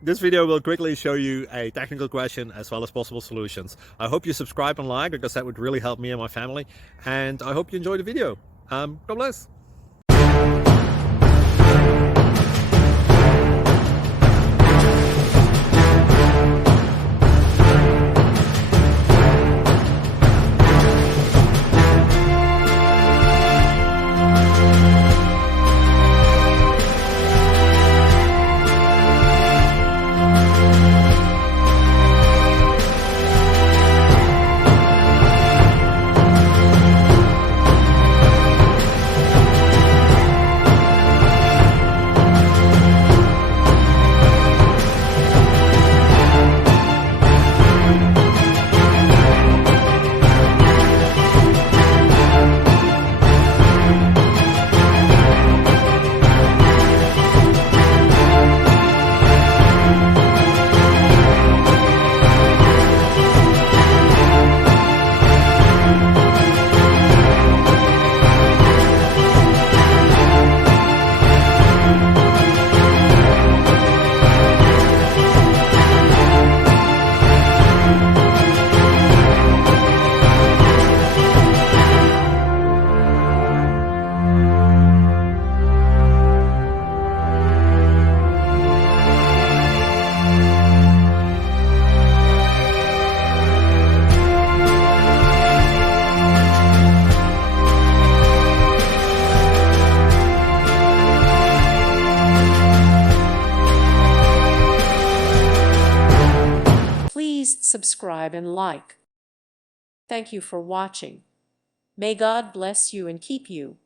This video will quickly show you a technical question as well as possible solutions. I hope you subscribe and like, because that would really help me and my family. And I hope you enjoy the video. God bless. Please subscribe and like. Thank you for watching. May God bless you and keep you.